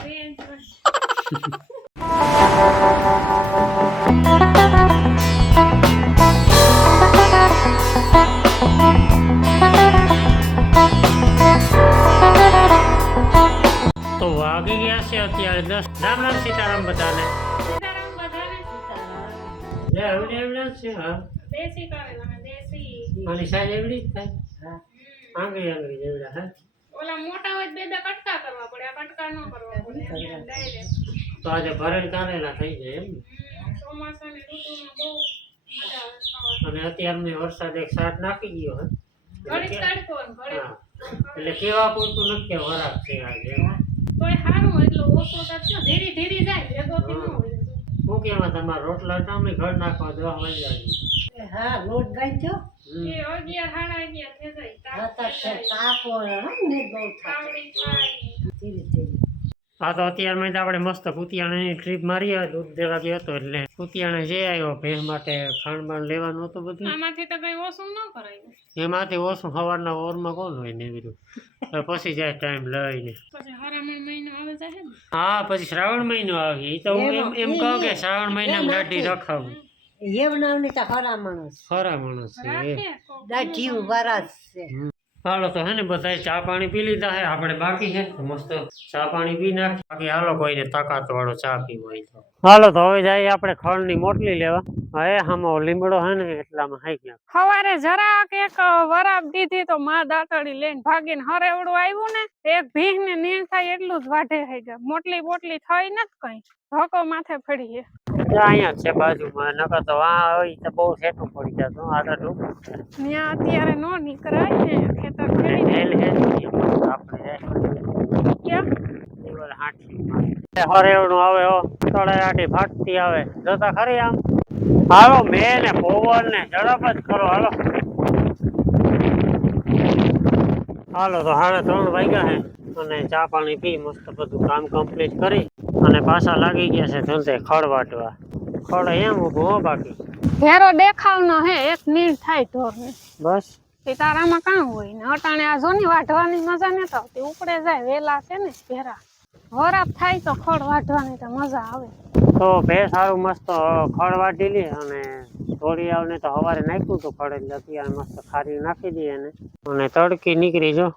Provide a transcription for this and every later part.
તો વાગી ગયા છે અત્યારે 10. રામ રામ સીતારામ બધાને. જય હવડે એવડે છે. હા દેશી કરેલા દેશી મારી સાઈડ એવડી જ થાય. હા આંગળી આંગળી જેવડા. હા ઓલા મોટા હોય બે બે કટકા કરવા પડે, આ કટકા ન કરવા પડે ડાયરેક્ટ. તો આજે ભરેલ કારેલા થઈ જાય એમ. ચોમાસાની ઋતુમાં બહુ મજા આવે ખાવાની. અને અત્યારની વરસાદ એક સાટ નાખી ગયો હે. ઘડી તડકો ને ઘડી. એટલે કેવા પૂરતું નથી કે વરાપ છે આજે. તોય સારું એટલો ઓછો થશે ધીરે ધીરે જાય ભેગો થી ન હોય. હું કેવા તમારા રોટલા ટામે ઘર નાખવા 10 વાગ્યા. હા લોટ ગાંઠ્યો એ 11 સાડા 11 થઈ જાય. તાપો ને બહુ થાય ધીરે ધીરે. હા તો અત્યારમાં આપણે મસ્ત કુતિયાણાની ટ્રીપ મારી આવે. દૂધ દેવા ગયો હતો એટલે કુતિયાણા જે આવ્યો ભેંસ માટે ખાંડ બાંડ લેવાનું હતું બધું. આમાંથી તો કઈ ઓછું ન કરાય. એમાંથી ઓછું સવારના ઓરમાં કોણ હોય ને એવી પછી જાય ટાઈમ લઈને. પછી હરામણ મહિનો આવે જાય ને. હા પછી શ્રાવણ મહિનો આવે. એ તો હું એમ કહું કે શ્રાવણ મહિનામાં દાઢી રખાવું. એવનાવની તો ખરા માણસ છે દાઢી વરાસ છે. હાલો તો હે ને બધા ચા પાણી પી લીધા હે. આપણે બાકી છે તો મસ્ત ચા પાણી પી નાખી. બાકી હાલો કોઈને તાકાત વાળો ચા પીવો હોય તો હાલો. તો હવે જાય આપણે ખળની મોટલી લેવા. હવે આમાં લીમડો હે ને એટલામાં હાઈ ગયા. સવારે જરાક એક વરાપ દીધી તો માં દાંતડી લઈને ભાગીને હરેવડું આવ્યું ને એક ભીહ ને નીણ થાય એટલું જ વાઢે થઈ ગયા. મોટલી બોટલી થઈ નથી કઈ ધક્કો માથે પડી અહીંયા છે બાજુમાં. નકર તો આ હોય તો બહુ સેટું પડી જતું આગળ. ત્યાં અત્યારે નો નીકળાય ને ખેતર હરેવડું આવે તળેરાટી ફાટતી આવે જોતા ખરી આમ. હાલો મેં ને પવન ને ઝડપ જ કરો. હાલો હાલો તો 3:30 વાગ્યા હે અને ચા પાણી પી મસ્ત બધું કામ કમ્પ્લીટ કરી અને પાછા લાગી ગયા છે ધંધે ખડ વાટવા. ખડ એમ ઉભું હો બાકી ઘેરો દેખાવનો હે એક નીર થાય ઢોર ને બસ. એ તારામાં કામ હોય ને અટાણે આ જોની વાઢવાની મજા નથી આવતી. ઉપડે જાય વેલા છે ને ભેરા વરાપ થાય તો ખડ વાઢવાની તો મજા આવે. તો ભે સારું મસ્ત ખડ વાઢી લે અને થોડી આવને તો હવારે નાખ્યું હતું ખડ એટલે અત્યારે મસ્ત ખારી નાખી દઈએ અને તડકી નીકળી જો.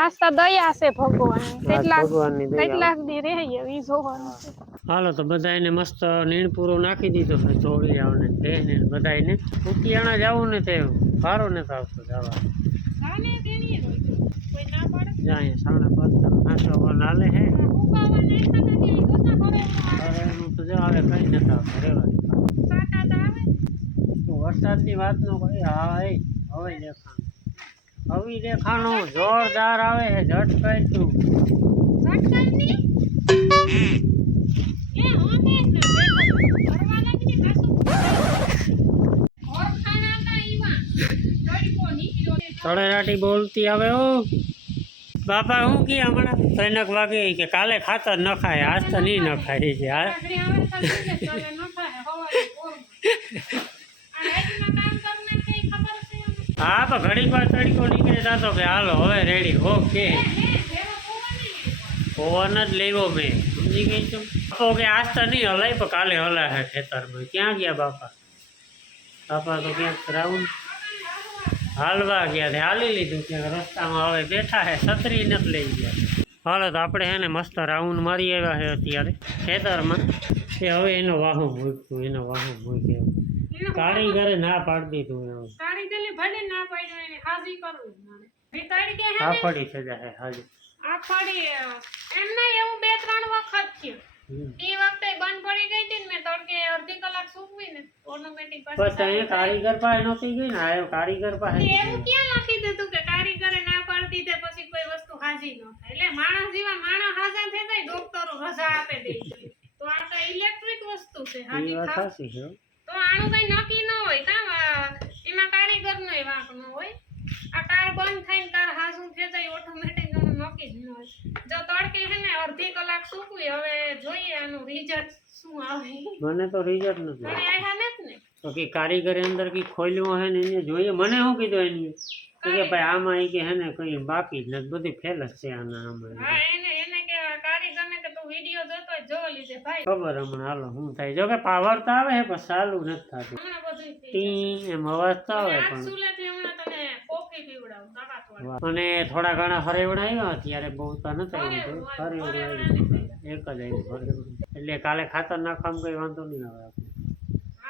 આજ તો દયા છે ભગવાન. કેટલાક દી રહી એવી જોવાનું છે. હાલો તો બધાને મસ્ત નીણ પૂરો નાખી દીધો છે. થોડી આવને બેને બધાને કુતિયાણા જવું ને તે સારો નથી આવતો જવા. જાય સાડા 15 નાખવા નાલે હે તો જો આવે કઈ નથી આવતું રેવા. વરસાદની વાત નો કઈ. હા હવે દેખાણ હવે દેખાણું જોરદાર આવે છે. ઝટકાઈ તું તળેરાટી બોલતી આવે. ઓ બાપા હું કે હમણાં 3 વાગે કે કાલે ખાતર ન ખાય આજ તો નહીં ન ખાય છે. હા તો ઘડીક વાર તડકો નીકળે જતો કે હાલો હવે રેડી ઓકે. પવન જ લેવો મેં સમજી ગઈ છું. કે આજ તો નહીં હલાય પણ કાલે હલાય છે ખેતરમાં. ક્યાં ગયા બાપા? બાપા તો ક્યાંક રાઉન્ડ હાલવા ગયા. હાલી લીધું ક્યાંક રસ્તામાં. હવે બેઠા છે છત્રી નથી લઈ ગયા. હાલો તો આપણે છે ને મસ્ત રાઉન્ડ મારી આવ્યા છે અત્યારે ખેતરમાં. એ હવે એનો વાહો મૂક્યું. એનો વાહો મૂક્યો કારીગરે ના પાડી દીધું. આ ફડી થઈ જાય હાજી. આ ફડી એમ નહીં એવું 2-3 વખત થયું. એ વખતે બંધ પડી ગઈ હતી ને મેં તડકે અડધી કલાક સૂકવી ને ઓટોમેટિક પછી કારીગર પાસે નહોતી ગઈ ને. આયો કારીગર પાસે. એવું ક્યાં લખી દીધું કે કારીગરે ના પાડતી તે પછી કોઈ વસ્તુ હાજી ન થાય. એટલે માણસ જેવા માણસ હાજા થઈ જાય ડોક્ટરો રજા આપે દે. તો આ તો ઇલેક્ટ્રિક વસ્તુ છે હાજી ખાસી છે. તો આનું કઈ નક્કી ન હોય કામ એમાં કારીગર નો વાંક ન હોય. આ કાર બંધ થઈને કાર હાજુ થઈ જાય ઓટોમેટિક એનું નક્કી જ ન હોય. જો તડકે છે ને અડધી કલાક સૂકવી. હવે જોઈએ આનું રિઝલ્ટ શું આવે. મને તો રિઝલ્ટ નથી આવ્યા ને. તો કે કારીગર અંદર કી ખોલ્યું હે ને એને જોઈએ. મને શું કીધું એની કે ભાઈ આમાં કે હે ને કઈ બાકી જ નથી બધું ફેલ જ છે આના આમાં. હા એને કે કારીગર ને કે તું કોઈ જો લીધે ભાઈ ખબર હમણાં હાલો શું થાય જો કે પાવર તો આવે છે પણ ચાલુ નથી થતું હમણાં બધું થઈ ટી એમ અવાજ તો આવે આજ પણ સુલેથી હમણાં તને કોફી પીવડાવું તાકાત વાળી વાહ. અને થોડા ઘણા ફરેવડા આવ્યા ત્યારે બહુ તો નતા આવ્યું ફરેવડા એક જ આવ્યું ફરેવડું એટલે કાલે ખાતર નાખવામાં કઈ વાંધો નહીં આવે આપણે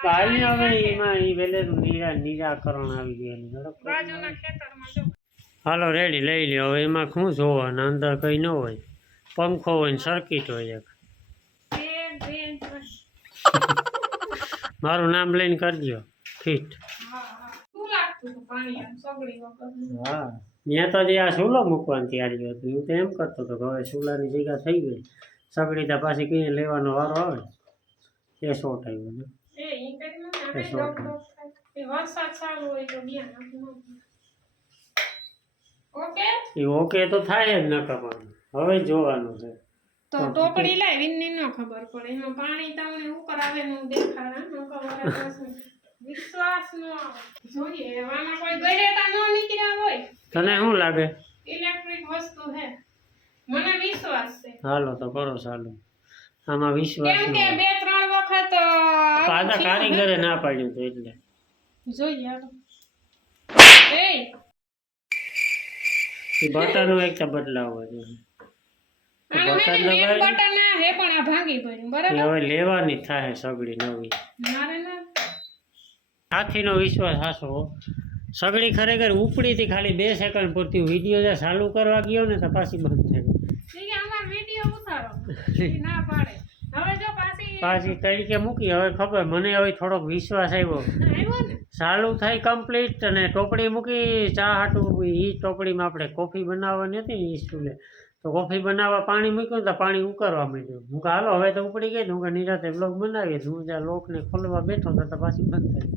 હાલ હવે એમાં એ વેલેનું નિરાકરણ આવી ગયું બાજુના ખેતરમાં જો હાલો રેડી લઈ લ્યો હવે એમાં શું જોવાનું અંદર કંઈ ન હોય પંખો હોય ને સર્કિટ હોય એક બેન મારું નામ લઈને કરજો ફિટ શું લાગતું હતું પાણી આમ સગડી વગર હા ત્યાં તો જે આ ચૂલો મૂકવાની તૈયારી હતી હું તો એમ કરતો હતો કે હવે ચૂલાની જગ્યા થઈ ગઈ સગડી તો પાછી કઈ લેવાનો વારો આવે એ શોર્ટ આવ્યો ને એ ઈ કરીને આપણે ડોક ડોક થાય એ વરસાદ ચાલુ હોય તો બિયા નાખવું ઓકે એ ઓકે તો થાય જ ન કરવાનું હવે જોવાનું છે તો ટોકડી લાવીને ન ખબર પડે એમાં પાણી તમને શું કરાવે નું દેખાડે વિશ્વાસ નો આવે જોઈએ એવામાં કોઈ ગરેતા ન નીકળ્યા હોય તને શું લાગે ઇલેક્ટ્રિક વસ્તુ છે મને વિશ્વાસ છે હાલો તો કરો ચાલુ આમાં વિશ્વાસ કેમ ન કે હોય. બે ત્રણ વખત પાછા કારીગરે ના પાડ્યું હતું એટલે જોઈએ હાલો. એ એ બટન એક તો બદલાવો જોઈએ આનું બટન મેં દબાવી બટન ના હે પણ આ ભાંગી પડ્યું એ બરાબર હવે લેવાની થાય સગડી નવી મારે ના હાથીનો વિશ્વાસ હાસો સગડી ખરેખર ઉપડી હતી ખાલી 2 સેકન્ડ પૂરતી વિડીયો જે ચાલુ કરવા ગયો ને તો પાછી બંધ થઈ ગઈ ઠીક છે અમાર વિડિયો ઉતારો ઈ ના પાડે હવે જો પાછી તરીકે મૂકી હવે ખબર મને હવે થોડોક વિશ્વાસ આવ્યો આવ્યો ને ચાલુ થઈ કમ્પ્લીટ અને ટોપડી મૂકી ચા હાટું એ ટોપડીમાં આપણે કોફી બનાવવાની હતી ને એ સ્ટૂલે તો કોફી બનાવવા પાણી મૂક્યું તો પાણી ઉકળવા માંડ્યું હું કહું હાલો હવે તો ઉપડી ગઈ હું કહું નિરાતે બ્લોગ બનાવીએ હું જ્યાં લોકને ખોલવા બેઠો તો પાછી બંધ થઈ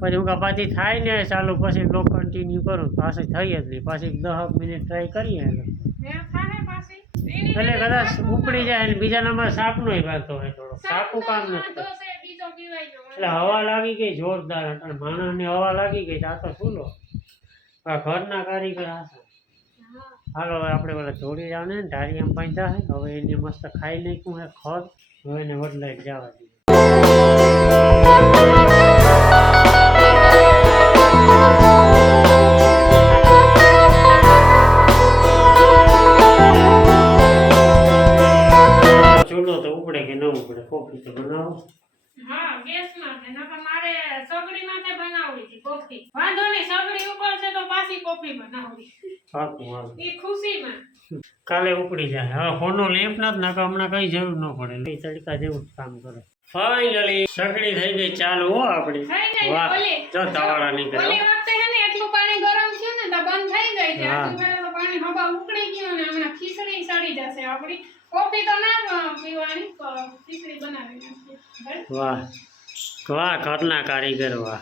પછી હું કહું પાછી થાય ને ચાલુ પછી બ્લોગ કન્ટિન્યુ કરું પાછી થઈ જ નહીં પાછી 10 મિનિટ ટ્રાય કરીએ મેં થાહે પાછી એટલે કદાચ ઉપડી જાય ને બીજા નંબર સાપનો વાગતો હોય થોડો સાપું કામ નથી કરતું. દોસે બીજો પીવાય ગયો એટલે હવા લાગી ગઈ જોરદાર અને માણસને હવા લાગી ગઈ આ તો ચૂલો આ ઘરના કારીગર હશે હાલો હવે આપણે પેલા જોડી જાવ ને ધારી આમ બાંધ્યા છે હવે એને મસ્ત ખાઈ નાખ્યું હે ખડ હવે એને બદલાઈ જવા દઈએ ચૂલો તો ઉપડે કે ન ઉપડે કોફી તો બનાવો હા ગેસ માં છે નકર મારે સગડી માથે બનાવવી હતી કોફી વાંધો નહીં સગડી ઉપર છે તો પાછી કોફી બનાવવી પાકું હાલો એ ખુશીમાં કાલે ઉપડી જાય હવે ફોનનો લેમ્પ નથી નાખો હમણાં કઈ જરૂર ન પડે એ તડકા જેવું જ કામ કરે ફાઇનલી સગડી થઈ ગઈ ચાલુ હો આપણી થઈ ગઈ વાહ ઓલી જો તવાડા નીકળે ઓલી વખતે છે ને એટલું પાણી ગરમ થયું ને તો બંધ થઈ ગઈ છે હા. આટલું પેલા તો પાણી હવા ઉકળી ગયું ને હમણાં ખીચડી સડી જશે આપણી કોફી તો ના પીવાની ખીચડી બનાવી નાખીએ વાહ વાહ ઘરના કારીગર વાહ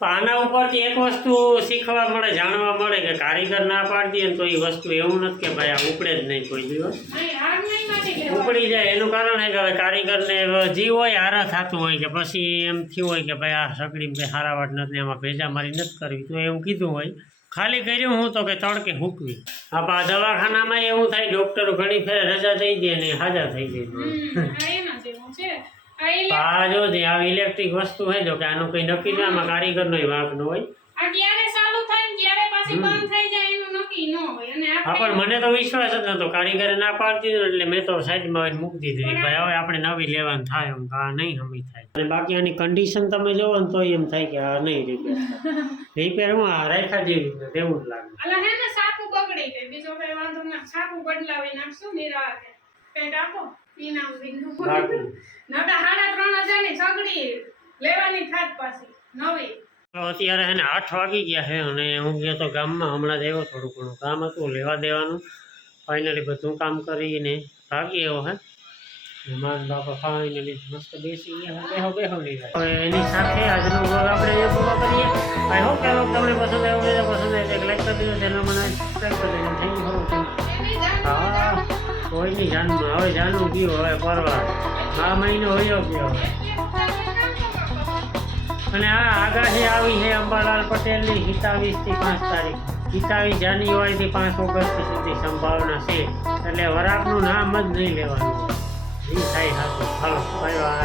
આના ઉપરથી એક વસ્તુ શીખવા મળે જાણવા મળે કે કારીગર ના પાડતી ને તો એ વસ્તુ એવું નથી કે ભાઈ આ ઉપડે જ નહીં કોઈ દિવસ અહીં હાર નહીં માટી લેવા ઉપડી જાય એનું કારણ છે કે હવે કારીગરને જી હોય હારા થતું હોય કે પછી એમ થયું હોય કે ભાઈ આ સગડી બે હારાવાટ નથી એમાં ભેજા મારી નથી કરવી તો એવું કીધું હોય ખાલી કર્યું હું તો કે તડકે હૂકવી આ દવાખાનામાં એવું થાય ડૉક્ટરો ઘણી ફેર રજા થઈ જાય ને હાજર થઈ જાય આ એના જેવું છે આ આ જો આ ઇલેક્ટ્રિક વસ્તુ છે જો કે આનું કંઈ નક્કી ના આમાં કારીગરનો વાંક ન હોય આ ક્યારે ચાલુ થાય ને ક્યારે પાછી બંધ થઈ જાય એનું નક્કી ન હોય અને હા આપણે પણ મને તો વિશ્વાસ જ નતો કારીગરે ના પાડતી હતી એટલે મેં તો સાઈડમાં આવીને મૂકી દીધી કે ભાઈ હવે આપણે નવી લેવાનું થાય એમ કે આ નહીં હમી થાય અને બાકી આની કન્ડિશન તમે જોવો ને તો એમ થાય કે આ નહીં રિપેર હું આ રાખ્યા જેવી ને તેવું જ લાગે અલા હે ને સાપુ બગડી ગઈ બીજો કઈ વાંધો ના સાપુ બદલાવી નાખશું નિરાતે કઈ આપો ઇનામ વિનામ બાકી નકા 3,500 ની સગડી લેવાની થાત પાછી નવી અત્યારે એને 8 વાગી ગયા છે અને હું ગયો તો ગામમાં હમણાં જ આવ્યો થોડું ઘણું કામ હતું લેવા દેવાનું ફાઇનલી બધું કામ કરીને ભાગી આવ્યો હે મારા બાપા ફાઇનલી મસ્ત બેસી ગયા બેહો નહીં હવે એની સાથે આજનો વ્લોગ આપણે એ પૂરો કરીએ આઈ હોપ કે તમને પસંદ આવ્યો પસંદ આવે તો લાઈક કરી દેજો ચેનલ મને સબસ્ક્રાઈબ કરી દેજો થેન્ક યુ હા કોઈની જાનમાં હવે જાનું ગયું હવે પરવા આ મહિનો હોયો ગયો અને આ આગાહી આવી છે અંબાલાલ પટેલની 27 થી 5 તારીખ 27 જાન્યુઆરીથી 5 ઓગસ્ટ સુધી સંભાવના છે એટલે વરાપનું નામ જ નહીં લેવાનું ઈ થાય હાથું હાલો બાય બાય